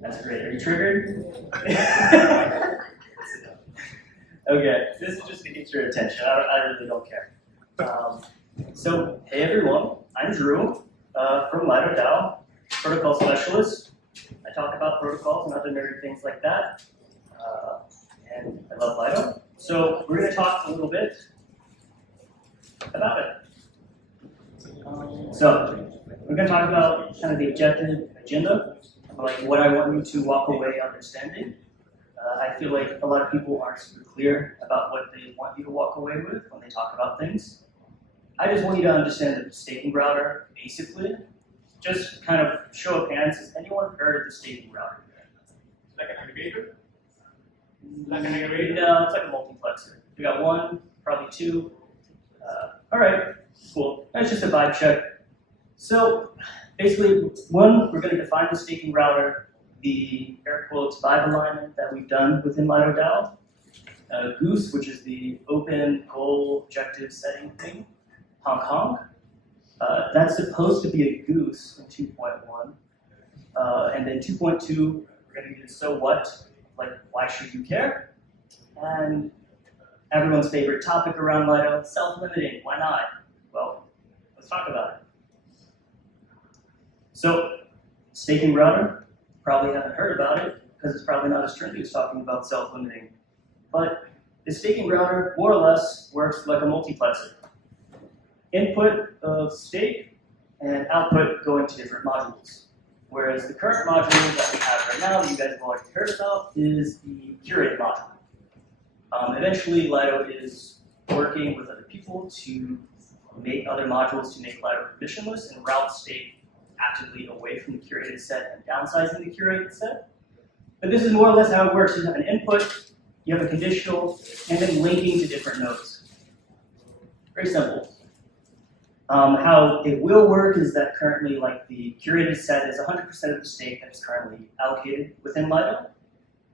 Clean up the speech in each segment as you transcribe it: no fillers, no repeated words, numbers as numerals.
That's great. Are you triggered? Okay, this is just to get your attention. I really don't care. So, hey everyone, I'm Drew from Lido DAO, protocol specialist. I talk about protocols and other nerdy things like that, and I love Lido. So we're going to talk a little bit about it. So we're going to talk about kind of the objective agenda, like what I want you to walk away understanding. I feel like a lot of people aren't super clear about what they want you to walk away with when they talk about things. I just want you to understand the staking router, basically. Just kind of show of hands, has anyone heard of the staking router? Like an aggregator? No, it's like a multiplexer. We got one, probably two. All right, cool. That's just a vibe check. So basically, one, we're going to define the staking router, the air quotes vibe alignment that we've done within Lido DAO, Goose, which is the open goal objective setting thing, Hong Kong. That's supposed to be a Goose in 2.1. And then 2.2, we're going to use so what, like why should you care? And everyone's favorite topic around Lido, self-limiting, why not? Well, let's talk about it. So, staking router, probably haven't heard about it because it's probably not as trendy as talking about self-limiting. But the staking router more or less works like a multiplexer. Input of stake and output go into different modules. Whereas the current module that we have right now that you guys have already heard about is the curated module. Eventually, Lido is working with other people to make other modules to make Lido permissionless and route stake actively away from the curated set and downsizing the curated set. But this is more or less how it works. You have an input, you have a conditional, and then linking to different nodes. Very simple. How it will work is that currently, like the curated set is 100% of the stake that is currently allocated within Lido.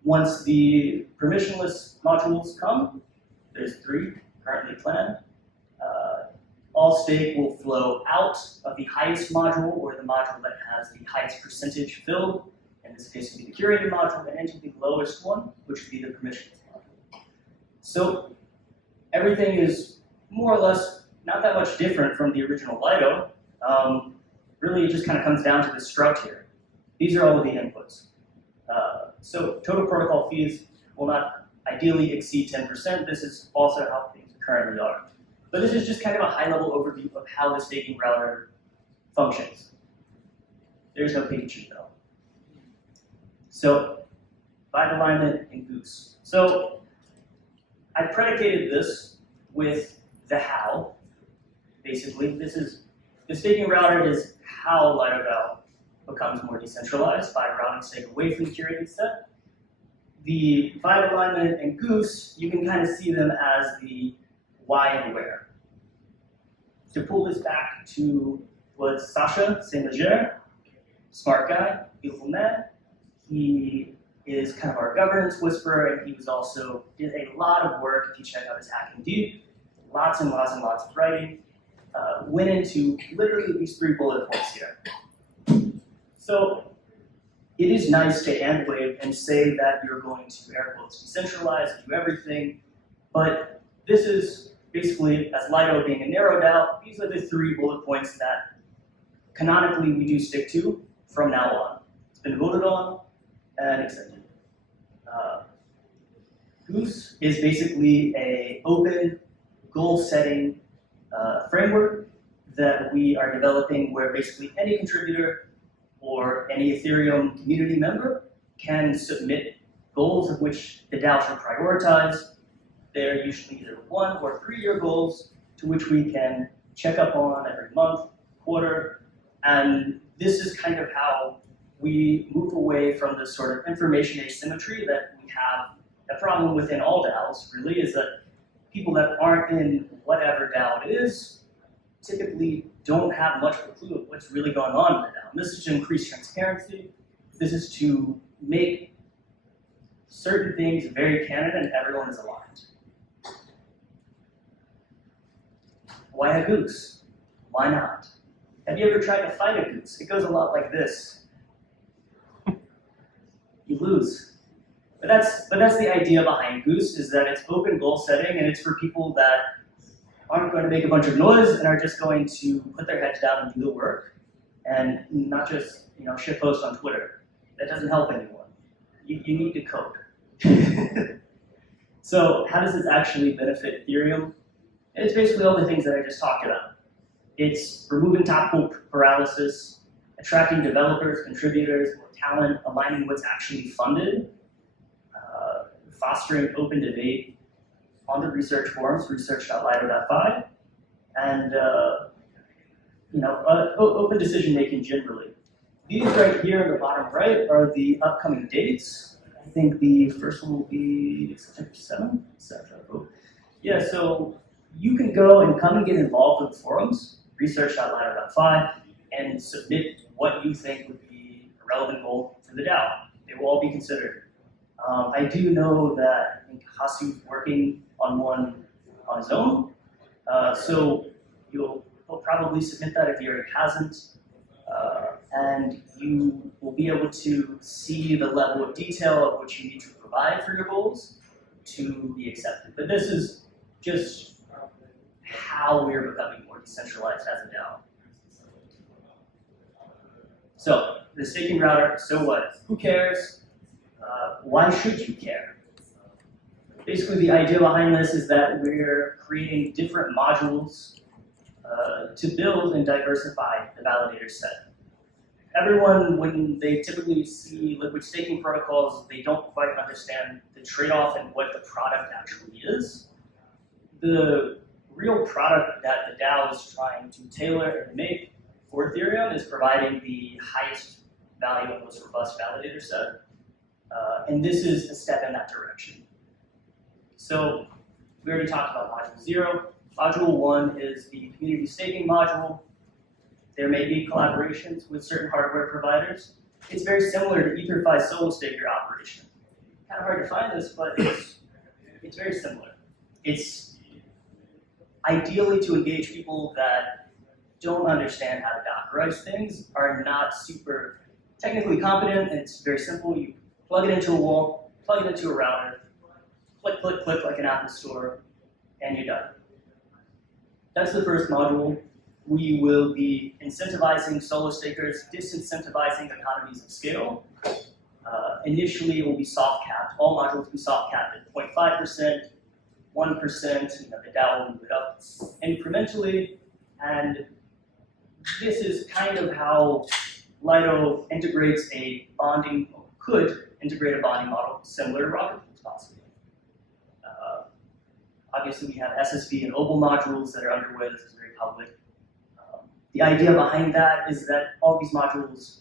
Once the permissionless modules come, there's 3 currently planned. All stake will flow out of the highest module, or the module that has the highest percentage filled. In this case, it would be the curated module, and into the lowest one, which would be the permissionless module. So everything is more or less not that much different from the original Lido. Really, it just kind of comes down to the struct here. These are all of the inputs. So total protocol fees will not ideally exceed 10%. This is also how things currently are. But this is just kind of a high-level overview of how the staking router functions. There's no Pikachu, though. So, vibe alignment and Goose. So, I predicated this with the how. Basically, this is the staking router is how Lido DAO becomes more decentralized by routing stake away from the curated set. The vibe alignment and Goose, you can kind of see them as the why and where. To pull this back to what Sasha Saint-Leger, smart guy, beautiful man. He is kind of our governance whisperer, and he was also did a lot of work. If you check out his Hacking Deep, lots and lots and lots of writing. Went into literally these 3 bullet points here. So it is nice to hand wave and say that you're going to air quotes decentralize, do everything, but this is basically, as Lido being a narrow DAO, these are the 3 bullet points that canonically we do stick to from now on. It's been voted on and accepted. Goose is basically an open goal-setting framework that we are developing where basically any contributor or any Ethereum community member can submit goals of which the DAO should prioritize. They're usually either 1 or 3-year goals to which we can check up on every month, quarter, and this is kind of how we move away from this sort of information asymmetry that we have. A problem within all DAOs really is that people that aren't in whatever DAO it is typically don't have much of a clue of what's really going on in the DAO. And this is to increase transparency. This is to make certain things very canon and everyone is aligned. Why a goose? Why not? Have you ever tried to fight a goose? It goes a lot like this. you lose. But that's the idea behind Goose, is that it's open goal setting and it's for people that aren't going to make a bunch of noise and are just going to put their heads down and do the work and not just shit post on Twitter. That doesn't help anyone. You need to code. So how does this actually benefit Ethereum? It's basically all the things that I just talked about. It's removing top paralysis, attracting developers, contributors, more talent, aligning what's actually funded, fostering open debate on the research forums, research.lido.fi, and open decision making generally. These right here in the bottom right are the upcoming dates. I think the first one will be September 7th. Yeah, so you can go and come and get involved with the forums, research.lido.fi, and submit what you think would be a relevant goal for the DAO. They will all be considered. I do know that I think Hasu's working on one on his own, so he'll probably submit that if he already hasn't, and you will be able to see the level of detail of what you need to provide for your goals to be accepted. But this is just how we are becoming more decentralized as a DAO. So, the staking router, so what? Who cares? Why should you care? Basically, the idea behind this is that we're creating different modules to build and diversify the validator set. Everyone, when they typically see liquid staking protocols, they don't quite understand the trade-off and what the product actually is. The real product that the DAO is trying to tailor and make for Ethereum is providing the highest value and most robust validator set. And this is a step in that direction. So we already talked about Module 0. Module 1 is the community staking module. There may be collaborations with certain hardware providers. It's very similar to EtherFi's solo staker operation. Kind of hard to find this, but it's very similar. It's ideally to engage people that don't understand how to Dockerize things, are not super technically competent, and it's very simple. You plug it into a wall, plug it into a router, click, click, click like an Apple store, and you're done. That's the first module. We will be incentivizing solo stakers, disincentivizing economies of scale. Initially, it will be soft capped. All modules will be soft capped at 0.5%, 1%. The DAO will move it up incrementally, and this is kind of how Lido integrates a bonding, could integrate a bonding model similar to Rocket Pool's possibly. Obviously, we have SSV and OBL modules that are underway. This is very public. The idea behind that is that all these modules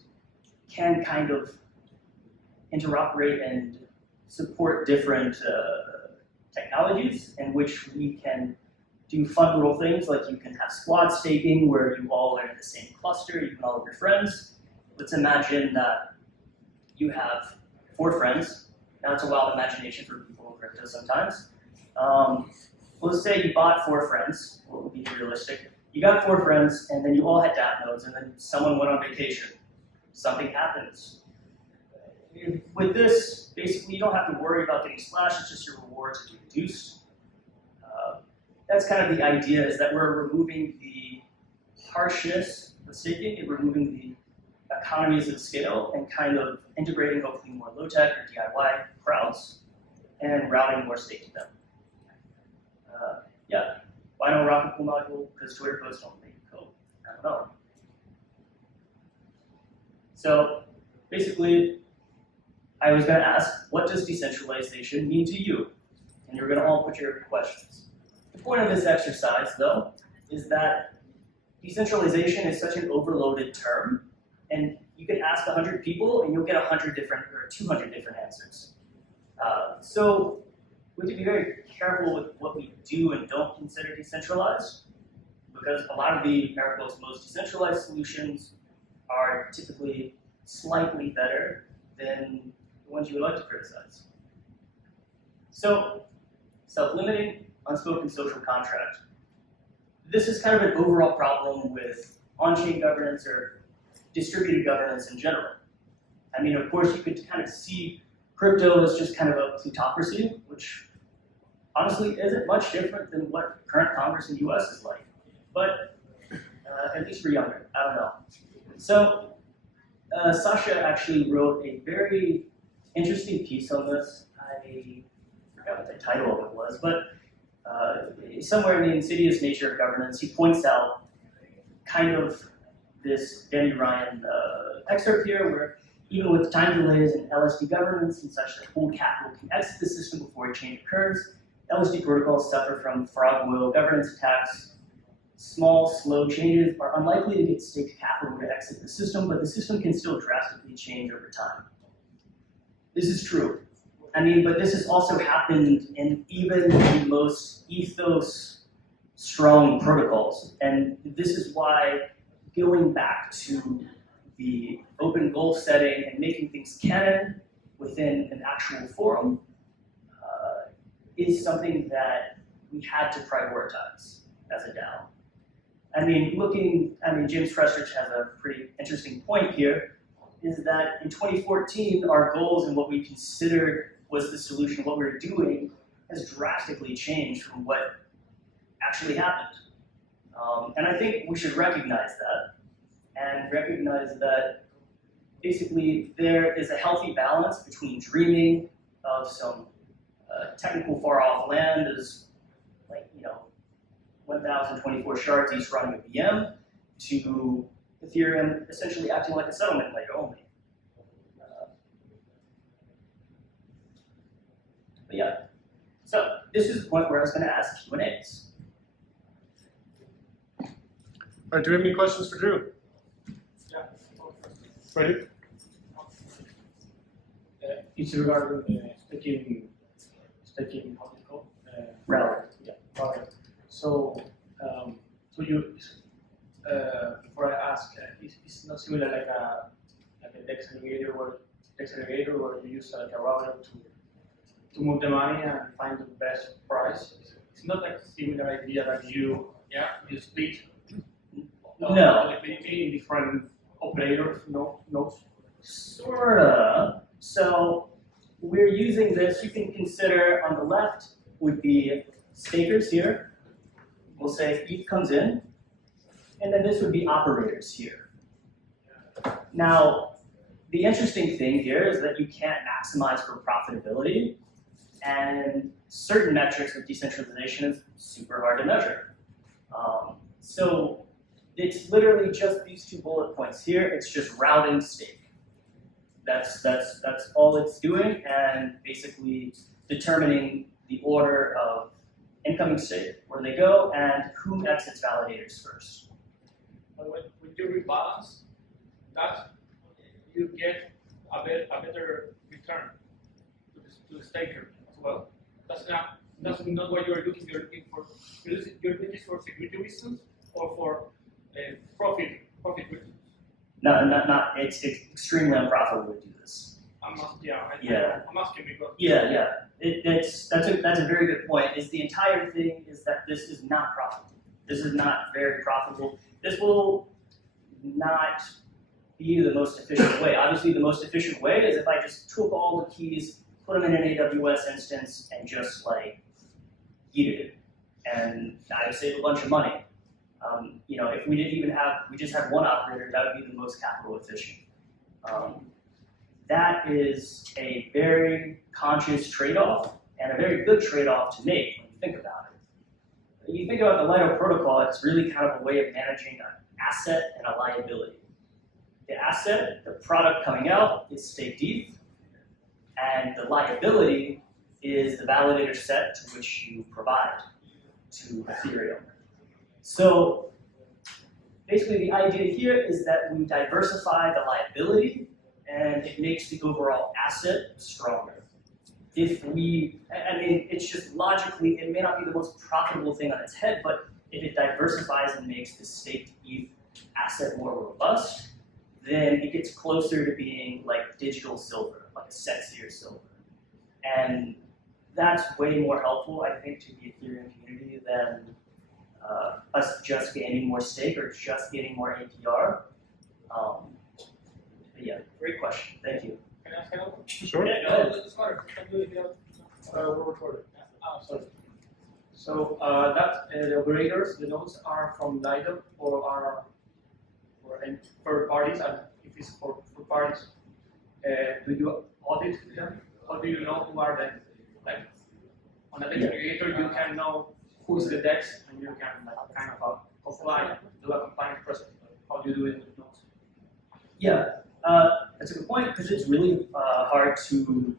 can kind of interoperate and support different technologies in which we can do fun little things, like you can have squad staking where you all are in the same cluster, you can all have your friends. Let's imagine that you have 4 friends. Now it's a wild imagination for people in crypto sometimes. Let's say you bought 4 friends, what would be realistic? You got 4 friends, and then you all had DApp nodes, and then someone went on vacation. Something happens. With this, basically, you don't have to worry about getting splashed, it's just your rewards are reduced. That's kind of the idea, is that we're removing the harshness of staking and removing the economies of scale and kind of integrating hopefully more low-tech or DIY crowds and routing more stake to them. Yeah, why no Rocket Pool module? Because Twitter posts don't make code. I don't know. So basically, I was going to ask, what does decentralization mean to you? And you're going to all put your questions. The point of this exercise, though, is that decentralization is such an overloaded term, and you can ask 100 people, and you'll get 100 different or 200 different answers. So we have to be very careful with what we do and don't consider decentralized, because a lot of the America's most decentralized solutions are typically slightly better than the ones you would like to criticize. So, self-limiting, unspoken social contract. This is kind of an overall problem with on-chain governance or distributed governance in general. I mean, of course, you could kind of see crypto as just kind of a plutocracy, which honestly isn't much different than what current Congress in the US is like. But at least we're younger, I don't know. So Sasha actually wrote a very interesting piece on this. I forgot what the title of it was, but somewhere in the insidious nature of governance, he points out kind of this Danny Ryan excerpt here, where even with time delays in LSD governance and such that pooled capital can exit the system before a change occurs, LSD protocols suffer from frog oil governance attacks. Small, slow changes are unlikely to get staked capital to exit the system, but the system can still drastically change over time. This is true. I mean, but this has also happened in even the most ethos-strong protocols. And this is why going back to the open goal setting and making things canon within an actual forum is something that we had to prioritize as a DAO. I mean, James Frestrich has a pretty interesting point here, is that in 2014, our goals and what we considered was the solution, what we were doing, has drastically changed from what actually happened. And I think we should recognize that, and recognize that basically there is a healthy balance between dreaming of some technical far-off land as, like, 1,024 shards each running a VM, to Ethereum essentially acting like a settlement layer only. But yeah, so this is the point where I was going to ask Q&As. All right, do we have any questions for Drew? Yeah. Ready? It's regarding staking, how do you call it? Router. Yeah, router. So, before I ask, it's not similar like a DEX aggregator where you use like a router to move the money and find the best price. It's not like a similar idea that you split No. liquidity in different operators, nodes. Sorta. So we're using this, you can consider on the left would be stakers here. We'll say ETH comes in, and then this would be operators here. Now, the interesting thing here is that you can't maximize for profitability, and certain metrics with decentralization is super hard to measure. So it's literally just these two bullet points here. It's just routing stake. That's all it's doing, and basically determining the order of incoming stake, where they go, and who exits validators first. But when you rebalance that, you get a better return to the staker as well. That's not what you're looking. You're looking for security reasons or for profit reasons. No, it's extremely unprofitable to do this. I'm asking because Yeah. That's a very good point. Is the entire thing is that this is not profitable. This is not very profitable. This will not be the most efficient way. Obviously, the most efficient way is if I just took all the keys, put them in an AWS instance, and just like heated it, and I would save a bunch of money. If we just had one operator, that would be the most capital efficient. That is a very conscious trade-off, and a very good trade-off to make when you think about it. When you think about the Lido protocol, it's really kind of a way of managing an asset and a liability. The asset, the product coming out, is staked ETH, and the liability is the validator set to which you provide to Ethereum. So basically the idea here is that we diversify the liability, and it makes the overall asset stronger. It's just logically, it may not be the most profitable thing on its head, but if it diversifies and makes the staked ETH asset more robust, then it gets closer to being like digital silver, like a sexier silver. And that's way more helpful, I think, to the Ethereum community than us just gaining more stake or just getting more APR. Yeah, great question. Thank you. Can I ask another? Sure. Yeah, go ahead. Let's start. Can do it here. We're recording. Oh, sorry. So the operators, the nodes are from Lido or are and third parties, and if it's for parties, do you audit them? How do you know who are them? Like on a data aggregator, you can know who is the DEX, and you can like kind of apply, do a compliance process. How do you do it with nodes? Yeah, that's a good point because it's really hard to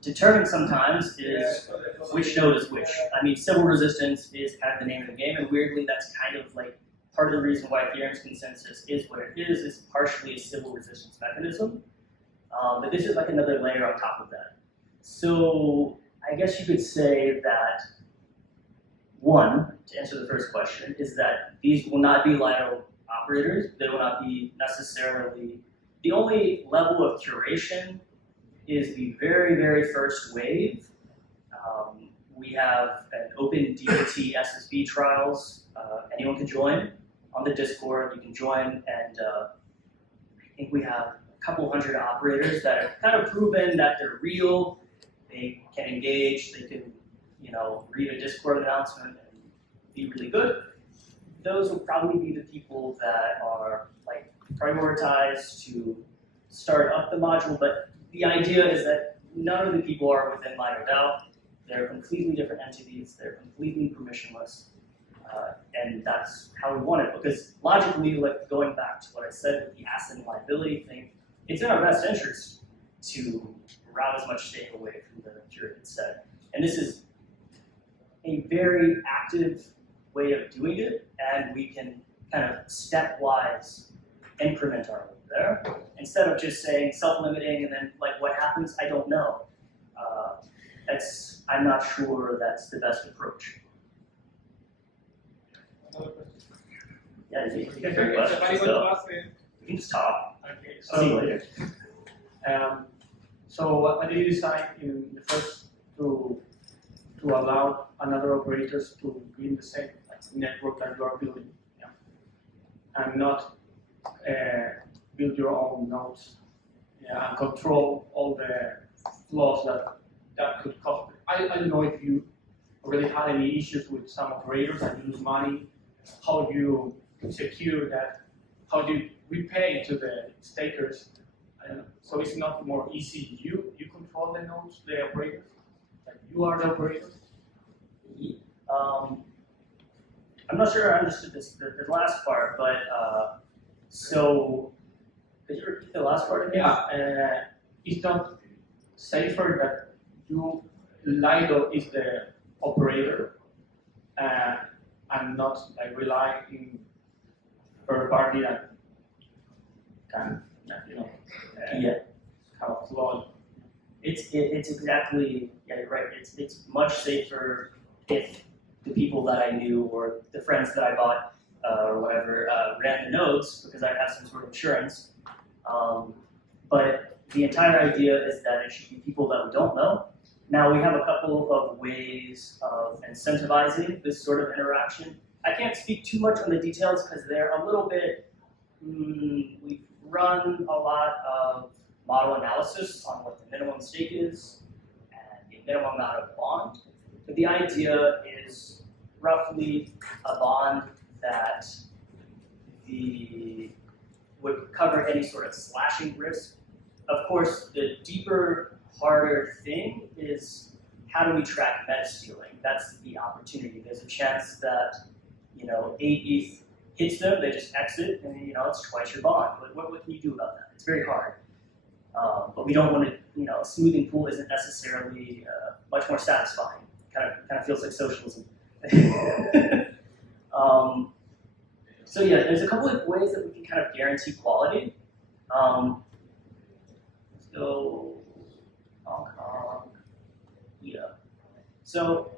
determine sometimes is which node is which. I mean, civil resistance is kind of the name of the game, and weirdly, that's kind of like part of the reason why Ethereum's consensus is what it is partially a civil resistance mechanism. But this is like another layer on top of that. So I guess you could say that one, to answer the first question, is that these will not be Lido operators. They will not be necessarily, the only level of curation is the very, very first wave. We have an open DOT SSB trials. Anyone can join on the Discord. You can join, and I think we have a couple hundred operators that have kind of proven that they're real. They can engage. They can, read a Discord announcement and be really good. Those will probably be the people that are like prioritized to start up the module. But the idea is that none of the people are within Lido DAO. They're completely different entities. They're completely permissionless. And that's how we want it. Because logically, like going back to what I said with the asset and liability thing, it's in our best interest to route as much stake away from the curated set. And this is a very active way of doing it, and we can kind of stepwise increment our way there, instead of just saying self-limiting and then like what happens, I don't know. I'm not sure that's the best approach. Another question. Yeah, if you If can somebody questions, wants to though, ask it. we can just talk. Okay, See you so later. So what did you decide in the first to allow another operators to be in the same network that you are building, and not build your own nodes, and control all the flaws that could cause. I don't know if you already had any issues with some operators and lose money. How do you secure that? How do you repay to the stakers? So it's not more easy. You control the nodes, the operators. Like you are the operator. I'm not sure I understood the last part, but so could you repeat the last part again? Yeah, it's not safer that Lido is the operator and not like rely in third party that can Yeah. have a flaw. It's exactly, yeah, you're right. It's much safer if the people that I knew or the friends that I bought or whatever ran the nodes because I have some sort of insurance. But the entire idea is that it should be people that we don't know. Now we have a couple of ways of incentivizing this sort of interaction. I can't speak too much on the details because they're a little bit, we've run a lot of model analysis on what the minimum stake is and the minimum amount of bond. But the idea is roughly a bond that would cover any sort of slashing risk. Of course, the deeper, harder thing is how do we track meta stealing? That's the opportunity. There's a chance that 8 ETH hits them, they just exit, and it's twice your bond. What can you do about that? It's very hard. But we don't want to, a smoothing pool isn't necessarily much more satisfying. Kind of feels like socialism. So yeah, there's a couple of ways that we can kind of guarantee quality. So Hong Kong, yeah. So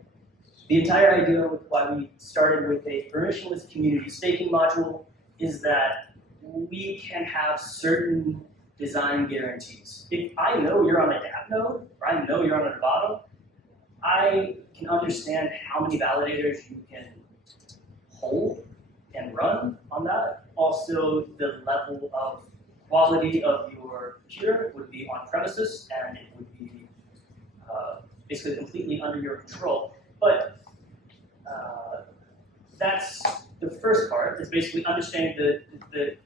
the entire idea with why we started with a permissionless community staking module is that we can have certain design guarantees. If I know you're on a DApp node, or I know you're on a Nevada, I can understand how many validators you can hold and run on that. Also, the level of quality of your computer would be on premises, and it would be basically completely under your control. But that's the first part, is basically understanding the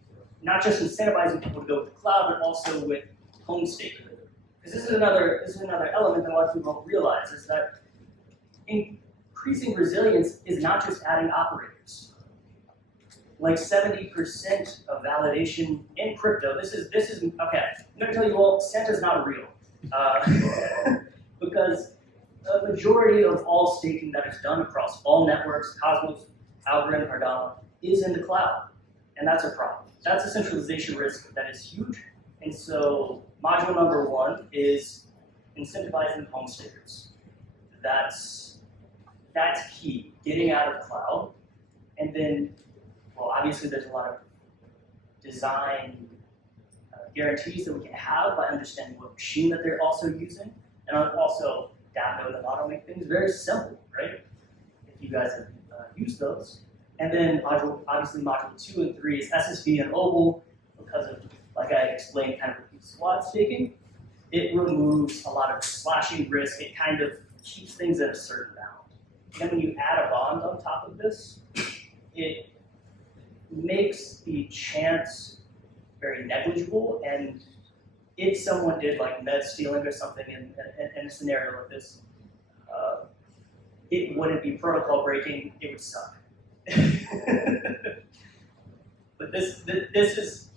not just incentivizing people to go with the cloud, but also with home staking. Because this is another element that a lot of people don't realize, is that increasing resilience is not just adding operators. Like 70% of validation in crypto, this is okay, I'm gonna tell you all, Santa's not real. Because the majority of all staking that is done across all networks, Cosmos, Algorand, Cardano, is in the cloud. And that's a problem. That's a centralization risk that is huge. And so module number 1 is incentivizing home stakers. That's key, getting out of cloud. And then, well, obviously there's a lot of design guarantees that we can have by understanding what machine that they're also using. And also, DAO and Auto make things very simple, right? If you guys have used those. And then obviously module 2 and 3 is SSV and OBL, because of, like I explained, kind of squad staking. It removes a lot of slashing risk. It kind of keeps things at a certain bound. And then when you add a bond on top of this, it makes the chance very negligible. And if someone did like med stealing or something in a scenario like this, it wouldn't be protocol breaking, it would suck. But this is,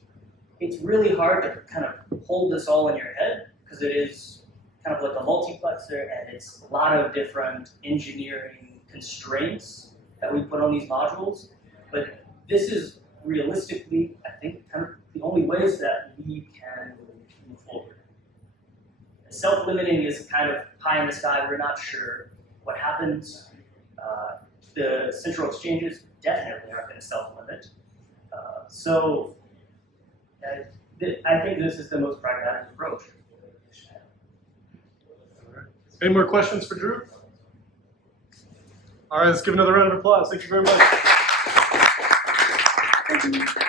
it's really hard to kind of hold this all in your head, because it is kind of like a multiplexer, and it's a lot of different engineering constraints that we put on these modules. But this is realistically, I think, kind of the only ways that we can move forward. Self-limiting is kind of pie in the sky. We're not sure what happens. The central exchanges definitely aren't going to self-limit. So I think this is the most pragmatic approach. Any more questions for Drew? All right, let's give another round of applause. Thank you very much. Thank you.